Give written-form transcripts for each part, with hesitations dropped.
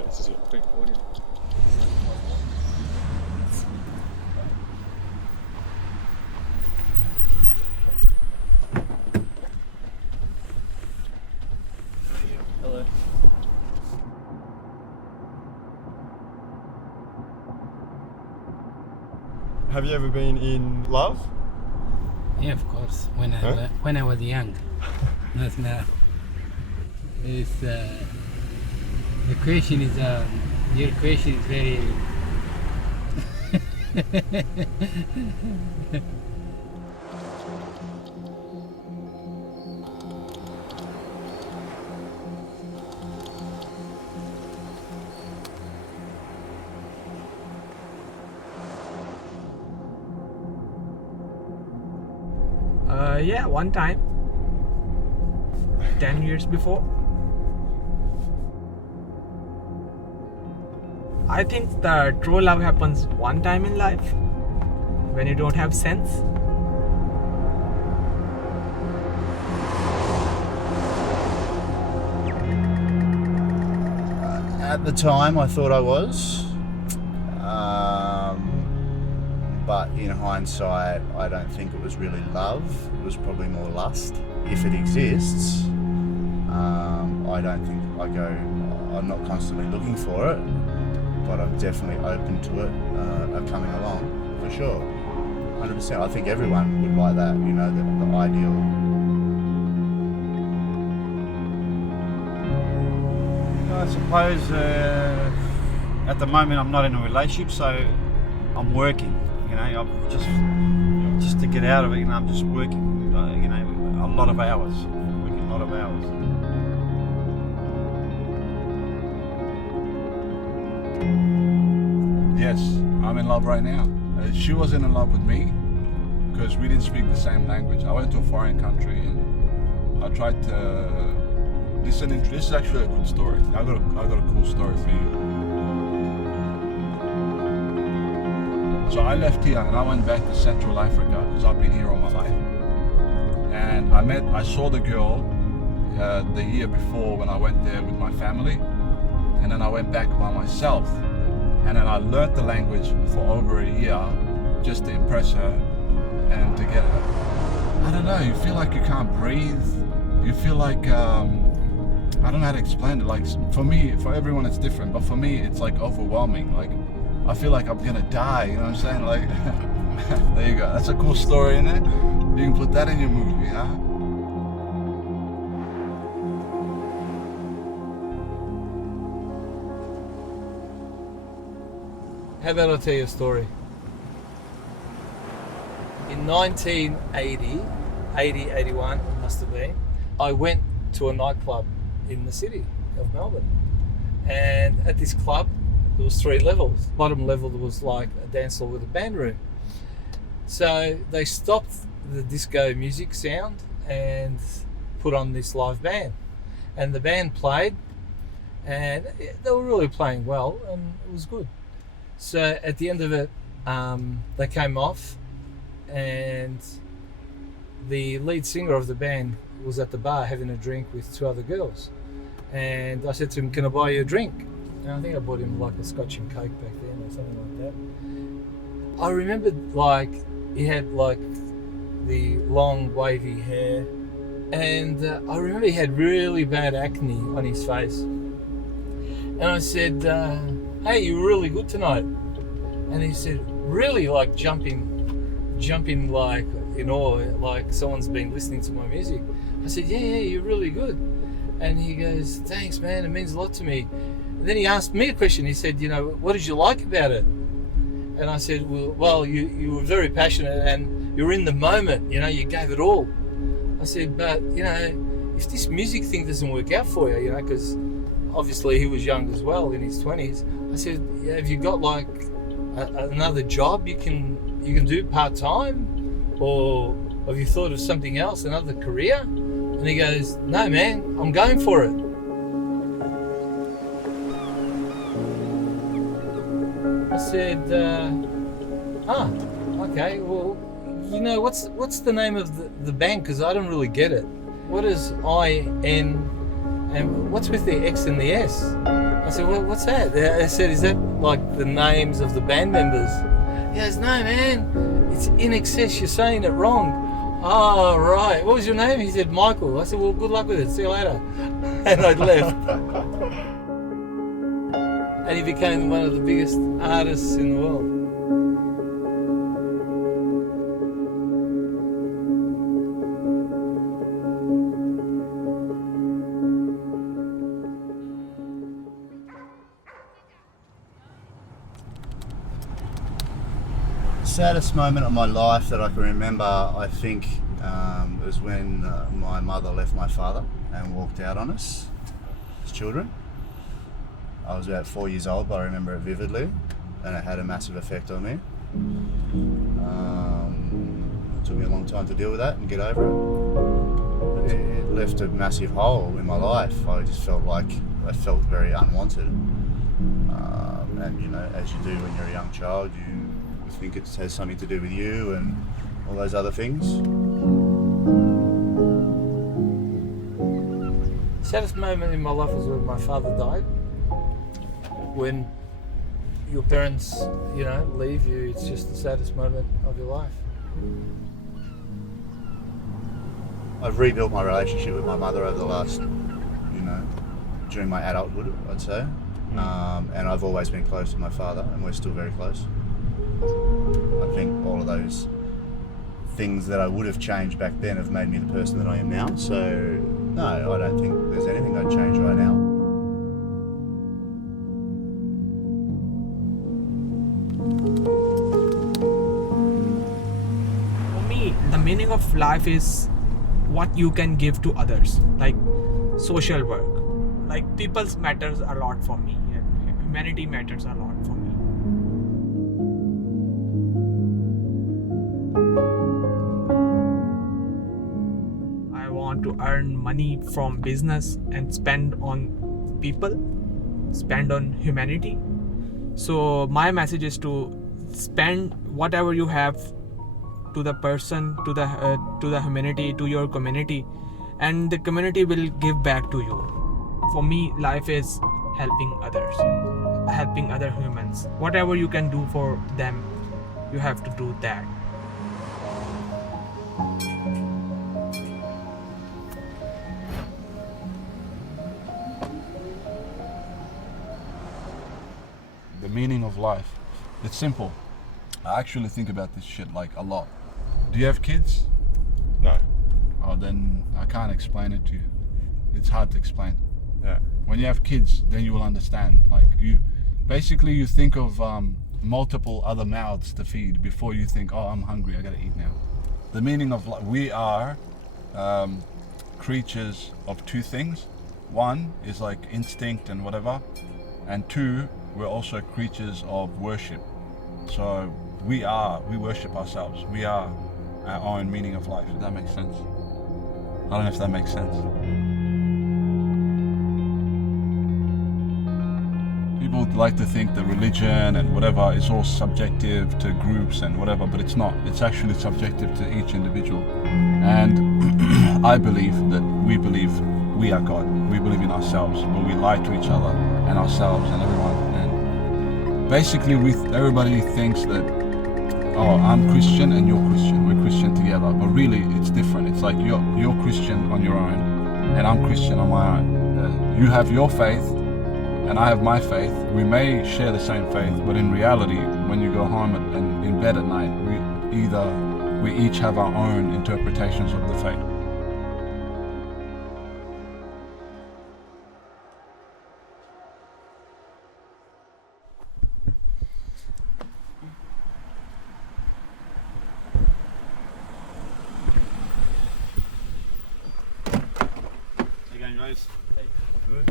Yeah, this is it. Big audio. Hello. Have you ever been in love? Yeah, of course. When I was young, not now. It's the question is your question is very. Yeah, one time. 10 years before. I think the true love happens one time in life when you don't have sense. At the time, I thought I was. But in hindsight, I don't think it was really love. It was probably more lust. If it exists, I don't think I'm not constantly looking for it, but I'm definitely open to it coming along, for sure. 100%. I think everyone would like that, you know, the ideal. I suppose at the moment I'm not in a relationship, so I'm working. You know, I'm just to get out of it. You know, I'm just working. You know, a lot of hours. Working a lot of hours. Yes, I'm in love right now. She wasn't in love with me because we didn't speak the same language. I went to a foreign country and I tried to. This is actually a good story. I got a cool story for you. So I left here and I went back to Central Africa because I've been here all my life. And I saw the girl the year before when I went there with my family, and then I went back by myself. And then I learned the language for over a year just to impress her and to get her. I don't know, you feel like you can't breathe. You feel like, I don't know how to explain it. Like for me, for everyone it's different, but for me it's like overwhelming. Like I feel like I'm gonna die, you know what I'm saying? Like, there you go. That's a cool story, isn't it? You can put that in your movie, huh? How about I tell you a story? In 1980, 81 it must have been, I went to a nightclub in the city of Melbourne. And at this club, there was 3 levels. Bottom level there was like a dance floor with a band room. So they stopped the disco music sound and put on this live band. And the band played, and they were really playing well, and it was good. So at the end of it, they came off, and the lead singer of the band was at the bar having a drink with 2 other girls. And I said to him, "Can I buy you a drink?" And I think I bought him like a scotch and coke back then or something like that. I remembered like he had like the long wavy hair, and I remember he had really bad acne on his face. And I said, "Hey, you were really good tonight." And he said, "Really?" Like jumping like in awe, like someone's been listening to my music. I said, yeah, you're really good." And he goes, "Thanks, man, it means a lot to me." And then he asked me a question. He said, "What did you like about it?" And I said, well, you were very passionate and you were in the moment, you gave it all. I said, "But, if this music thing doesn't work out for you, because obviously he was young as well, in his 20s. I said, yeah, have you got like another job you can do part-time? Or have you thought of something else, another career?" And he goes, "No, man, I'm going for it." I said, okay, well, what's the name of the band? Because I don't really get it. What is IN and what's with the X and the S? I I said, well, what's that? I said, is that like the names of the band members? He goes, no, man, it's In Excess. You're saying it wrong. Oh, right. What was your name? He said, Michael. I said, well, good luck with it. See you later. And I left. And he became one of the biggest artists in the world. Saddest moment of my life that I can remember, I think, was when my mother left my father and walked out on us as children. I was about 4 years old, but I remember it vividly, and it had a massive effect on me. It took me a long time to deal with that and get over it. It left a massive hole in my life. I just felt very unwanted. And you know, as you do when you're a young child, you think it has something to do with you and all those other things. Saddest moment in my life was when my father died. When your parents, you know, leave you, it's just the saddest moment of your life. I've rebuilt my relationship with my mother over the last, you know, during my adulthood, I'd say. And I've always been close to my father, and we're still very close. I think all of those things that I would have changed back then have made me the person that I am now. So, no, I don't think there's anything I'd change right now. For me, the meaning of life is what you can give to others, like social work. Like people's matters a lot for me. Humanity matters a lot for me. I want to earn money from business and spend on people, spend on humanity. So my message is to spend whatever you have to the person, to the humanity, to your community, and the community will give back to you. For me, life is helping others, helping other humans. Whatever you can do for them, you have to do that. The meaning of life. It's simple. I actually think about this shit like a lot. Do you have kids? No. Oh, then I can't explain it to you. It's hard to explain. Yeah. When you have kids, then you will understand. Like you think of multiple other mouths to feed before you think, oh, I'm hungry, I gotta eat now. The meaning of life, we are creatures of two things. One is like instinct and whatever, and two, we're also creatures of worship. So we worship ourselves. We are our own meaning of life. If that makes sense. I don't know if that makes sense. People would like to think that religion and whatever is all subjective to groups and whatever, but it's not. It's actually subjective to each individual. And I believe that we believe we are God. We believe in ourselves, but we lie to each other and ourselves and everyone. And basically, everybody thinks that, oh, I'm Christian and you're Christian. We're Christian together, but really it's different. It's like you're Christian on your own, and I'm Christian on my own. You have your faith, and I have my faith. We may share the same faith, but in reality, when you go home and in bed at night, we each have our own interpretations of the faith. How you going, guys? Good.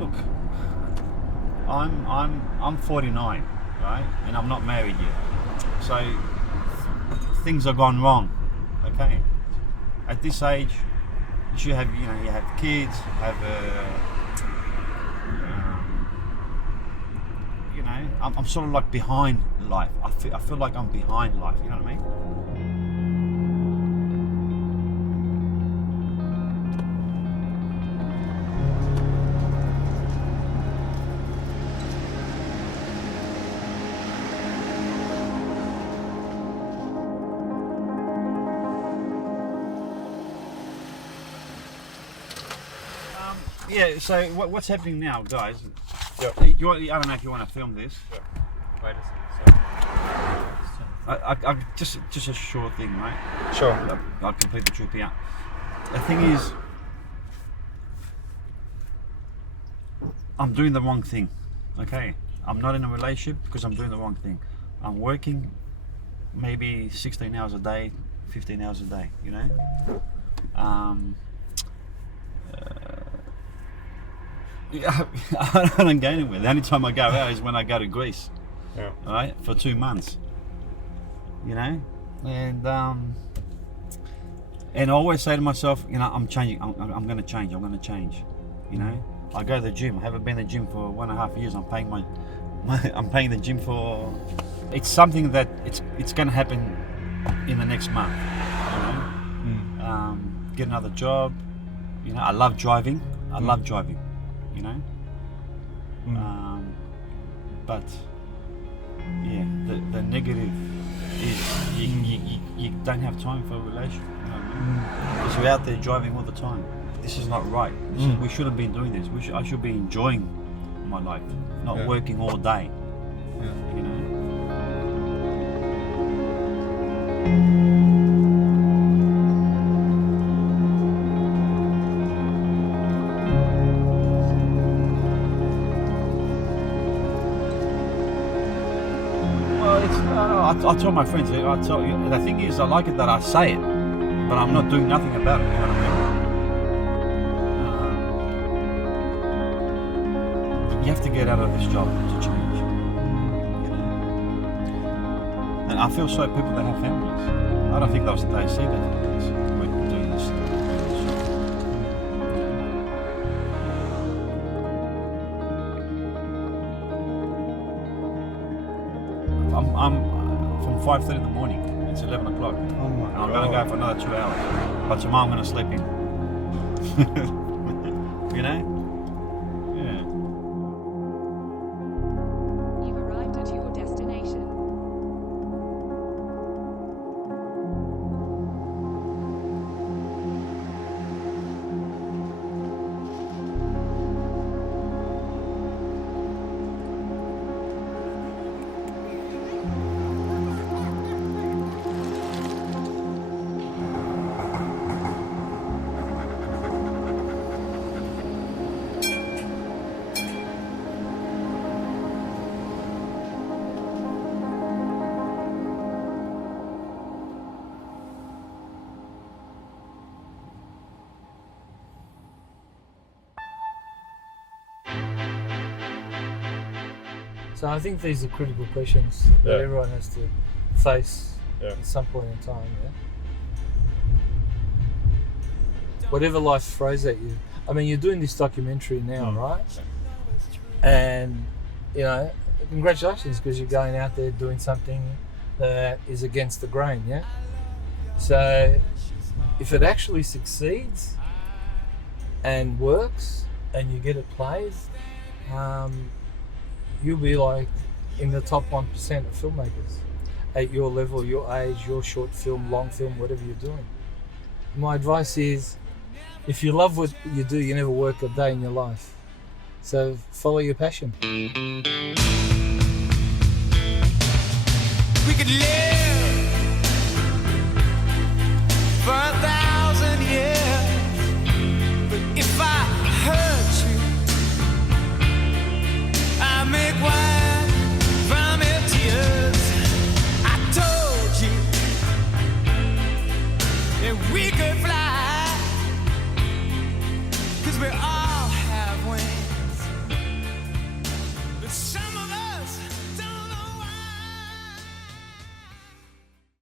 Look, I'm 49, right, and I'm not married yet. So things have gone wrong. Okay, at this age, you should have, you have kids, have I'm sort of like behind life. I feel like I'm behind life. You know what I mean? Yeah. So what's happening now, guys? Yeah. I don't know if you want to film this. Wait a second. I just a short thing, right? Sure. I'll complete the trip here. The thing is, I'm doing the wrong thing. Okay, I'm not in a relationship because I'm doing the wrong thing. I'm working maybe 16 hours a day, 15 hours a day. You know. Yeah, I don't go anywhere. The only time I go out is when I go to Greece. Yeah. All right, for 2 months. You know, and I always say to myself, you know, I'm changing. I'm going to change. I'm going to change. You know, I go to the gym. I haven't been to the gym for 1.5 years. I'm paying I'm paying the gym for. It's something that it's going to happen in the next month. You know, get another job. You know, I love driving. I love driving. You know, but yeah, the negative is you don't have time for a relationship. You know what I mean? Because you're out there driving all the time. This is not right. We shouldn't be doing this. I should be enjoying my life, not working all day. You know. I tell my friends, the thing is, I like it that I say it, but I'm not doing nothing about it, you know what I mean? You have to get out of this job to change, you know? And I feel sorry for people that have families. I don't think they see their families when doing this job. I'm from 5:30 in the morning. It's 11 o'clock. Oh my And I'm going to go for another 2 hours. But tomorrow I'm going to sleep in. You know? Yeah. You've arrived at your destination. So I think these are critical questions that everyone has to face at some point in time. Yeah. Whatever life throws at you. I mean, you're doing this documentary now, right? And you know, congratulations, because you're going out there doing something that is against the grain. Yeah. So if it actually succeeds and works, and you get it played, you'll be like in the top 1% of filmmakers at your level, your age, your short film, long film, whatever you're doing. My advice is, if you love what you do, you never work a day in your life. So follow your passion. We could live